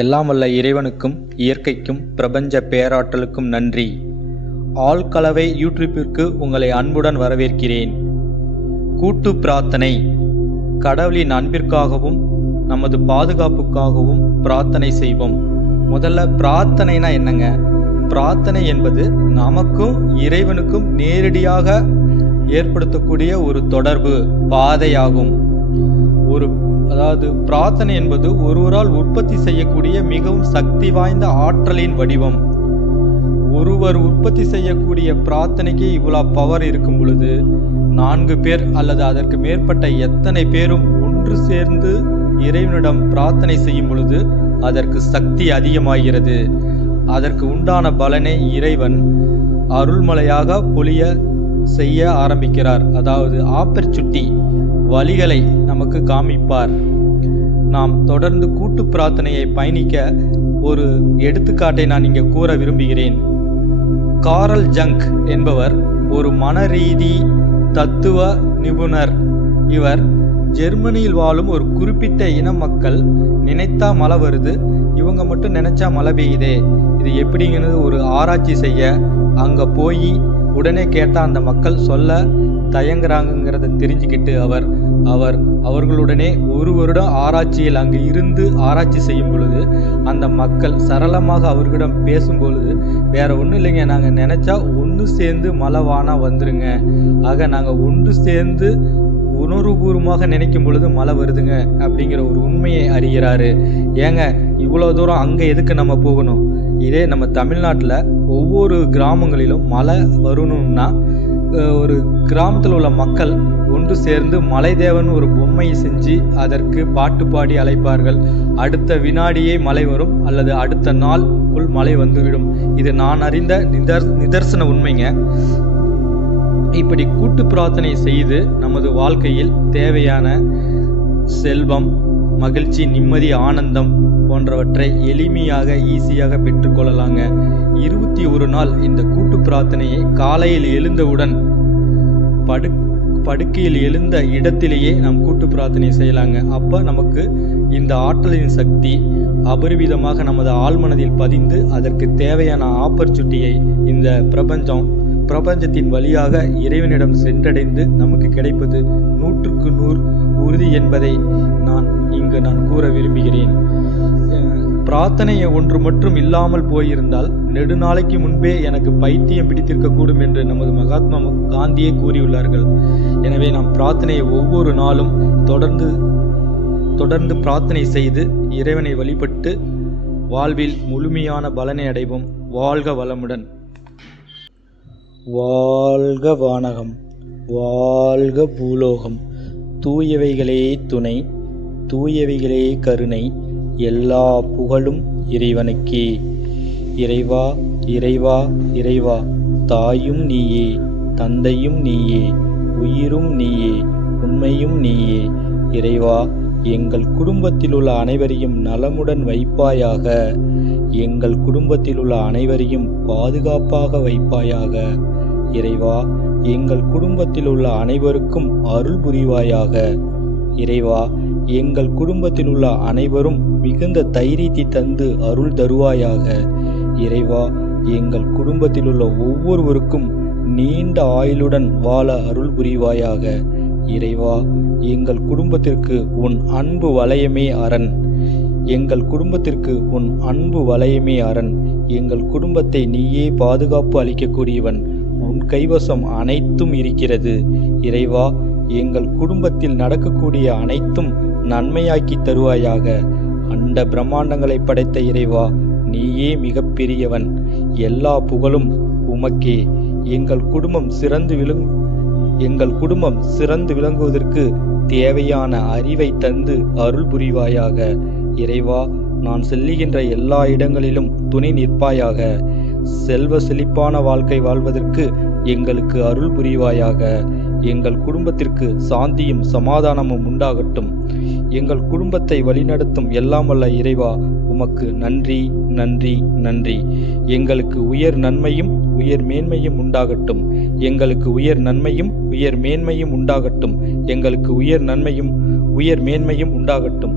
எல்லாம் வல்ல இறைவனுக்கும் இயற்கைக்கும் பிரபஞ்ச பேராற்றலுக்கும் நன்றி. ஆழ்கலவை யூடியூப்பிற்கு உங்களை அன்புடன் வரவேற்கிறேன். கூட்டு பிரார்த்தனை. கடவுளின் அன்பிற்காகவும் நமது பாதுகாப்புக்காகவும் பிரார்த்தனை செய்வோம். முதல்ல பிரார்த்தனைனா என்னங்க? பிரார்த்தனை என்பது நமக்கும் இறைவனுக்கும் நேரடியாக ஏற்படுத்தக்கூடிய ஒரு தொடர்பு பாதையாகும். அதாவது பிரார்த்தனை என்பது ஒருவரால் உற்பத்தி செய்யக்கூடிய மிகவும் சக்தி வாய்ந்த ஆற்றலின் வடிவம். ஒருவர் உற்பத்தி செய்யக்கூடிய பிரார்த்தனைக்கு இவ்வளவு பவர் இருக்கும் பொழுது 4 பேர் அல்லது அதற்கு மேற்பட்ட எத்தனை பேரும் ஒன்று சேர்ந்து இறைவனிடம் பிரார்த்தனை செய்யும் பொழுது அதற்கு சக்தி அதிகமாகிறது. அதற்கு உண்டான பலனை இறைவன் அருள்மலையாக பொழிய செய்ய ஆரம்பிக்கிறார். அதாவது ஆப்பர்ச்சுனிட்டி வழிகளை நமக்கு காமிப்பார். நாம் தொடர்ந்து கூட்டு பிரார்த்தனையை பயணிக்க ஒரு எடுத்துக்காட்டை நான் இங்கே கூற விரும்புகிறேன். காரல் ஜங்க் என்பவர் ஒரு மனரீதி தத்துவ நிபுணர். இவர் ஜெர்மனியில் வாழும் ஒரு குறிப்பிட்ட இன மக்கள் நினைத்தா மழை வருது, இவங்க மட்டும் நினைச்சா மழை பெய்யுதே, இது எப்படிங்கிறது ஒரு ஆராய்ச்சி செய்ய அங்கே போய் உடனே கேட்டால் அந்த மக்கள் சொல்ல தயங்குறாங்கிறத தெரிஞ்சுக்கிட்டு அவர்களுடனே ஒரு வருடம் ஆராய்ச்சியில் அங்கு இருந்து ஆராய்ச்சி செய்யும் பொழுது அந்த மக்கள் சரளமாக அவர்களிடம் பேசும் பொழுது, வேற ஒன்றும் இல்லைங்க, நாங்கள் நினைச்சா ஒன்று சேர்ந்து மழை வானா வந்துருங்க, ஆக நாங்கள் ஒன்று சேர்ந்து உணர்வுபூர்வமாக நினைக்கும் பொழுது மழை வருதுங்க அப்படிங்கிற ஒரு உண்மையை அறிகிறாரு. ஏங்க இவ்வளோ தூரம் அங்கே எதுக்கு நம்ம போகணும்? இதே நம்ம தமிழ்நாட்டில் ஒவ்வொரு கிராமங்களிலும் மழை வரணும்னா ஒரு கிராமத்தில் உள்ள மக்கள் ஒன்று சேர்ந்து மலைதேவன் ஒரு பொம்மையை செஞ்சு அதற்கு பாட்டு பாடி அழைப்பார்கள். அடுத்த வினாடியே மழை வரும் அல்லது அடுத்த நாளுக்குள் மழை வந்துவிடும். இது நான் அறிந்த நிதர்சன உண்மைங்க. இப்படி கூட்டு பிரார்த்தனை செய்து நமது வாழ்க்கையில் தேவையான செல்வம், மகிழ்ச்சி, நிம்மதி, ஆனந்தம் போன்றவற்றை எளிமையாக ஈஸியாக பெற்றுக்கொள்ளலாங்க. 21 நாள் இந்த கூட்டு பிரார்த்தனையை காலையில் எழுந்தவுடன் படுக்கையில் எழுந்த இடத்திலேயே நாம் கூட்டு பிரார்த்தனை செய்யலாங்க. அப்போ நமக்கு இந்த ஆற்றலின் சக்தி அபரிவிதமாக நமது ஆழ்மனதில் பதிந்து அதற்கு தேவையான ஆப்பர்ச்சுனிட்டியை இந்த பிரபஞ்சத்தின் வழியாக இறைவனிடம் சென்றடைந்து நமக்கு கிடைப்பது 100க்கு 100 உறுதி என்பதை நான் கூற விரும்புகிறேன். பிரார்த்தனையை ஒன்று மட்டும் இல்லாமல் போயிருந்தால் நெடுநாளைக்கு முன்பே எனக்கு பைத்தியம் பிடித்திருக்கக்கூடும் என்று நமது மகாத்மா காந்தியே கூறியுள்ளார்கள். எனவே நாம் பிரார்த்தனையை ஒவ்வொரு நாளும் தொடர்ந்து பிரார்த்தனை செய்து இறைவனை வழிபட்டு வாழ்வில் முழுமையான பலனை அடைவோம். வாழ்க வளமுடன். வாழ்க வானகம், வாழ்க பூலோகம், தூயவைகளே துணை, தூயவைகளே கருணை, எல்லா புகழும் இறைவனுக்கே. இறைவா இறைவா இறைவா, தாயும் நீயே, தந்தையும் நீயே, உயிரும் நீயே, உண்மையும் நீயே. இறைவா, எங்கள் குடும்பத்தில் உள்ள அனைவரையும் நலமுடன் வைப்பாயாக. எங்கள் குடும்பத்தில் உள்ள அனைவரையும் பாதுகாப்பாக வைப்பாயாக. இறைவா, எங்கள் குடும்பத்தில் உள்ள அனைவருக்கும் அருள் புரிவாயாக. இறைவா, எங்கள் குடும்பத்தில் உள்ள அனைவரும் மிகுந்த தைரியத்தை தந்து அருள் தருவாயாக. இறைவா, எங்கள் குடும்பத்தில் உள்ள ஒவ்வொருவருக்கும் நீண்ட ஆயுளுடன் வாழ அருள் புரிவாயாக. இறைவா, எங்கள் குடும்பத்திற்கு உன் அன்பு வளையமே அரண். எங்கள் குடும்பத்திற்கு உன் அன்பு வளையமே அரண். எங்கள் குடும்பத்தை நீயே பாதுகாப்பு அளிக்கக்கூடியவன். உன் கைவசம் அனைத்தும் இருக்கிறது. இறைவா, எங்கள் குடும்பத்தில் நடக்கக்கூடிய அனைத்தும் நன்மையாக்கி தருவாயாக. அண்ட பிரம்மாண்டங்களை படைத்த இறைவா, நீயே மிக பெரியவன். எல்லா புகழும் உமக்கே. எங்கள் குடும்பம் சிறந்து விளங்குவதற்கு தேவையான அறிவை தந்து அருள் புரிவாயாக. இறைவா, நான் செல்லுகின்ற எல்லா இடங்களிலும் துணை நிற்பாயாக. செல்வ செழிப்பான வாழ்க்கை வாழ்வதற்கு எங்களுக்கு அருள் புரிவாயாக. எங்கள் குடும்பத்திற்கு சாந்தியும் சமாதானமும் உண்டாகட்டும். எங்கள் குடும்பத்தை வழிநடத்தும் எல்லாம் வல்ல இறைவா, உமக்கு நன்றி நன்றி நன்றி. எங்களுக்கு உயர் நன்மையும் உயர் மேன்மையும் உண்டாகட்டும். எங்களுக்கு உயர் நன்மையும் உயர் மேன்மையும் உண்டாகட்டும். எங்களுக்கு உயர் நன்மையும் உயர் மேன்மையும் உண்டாகட்டும்.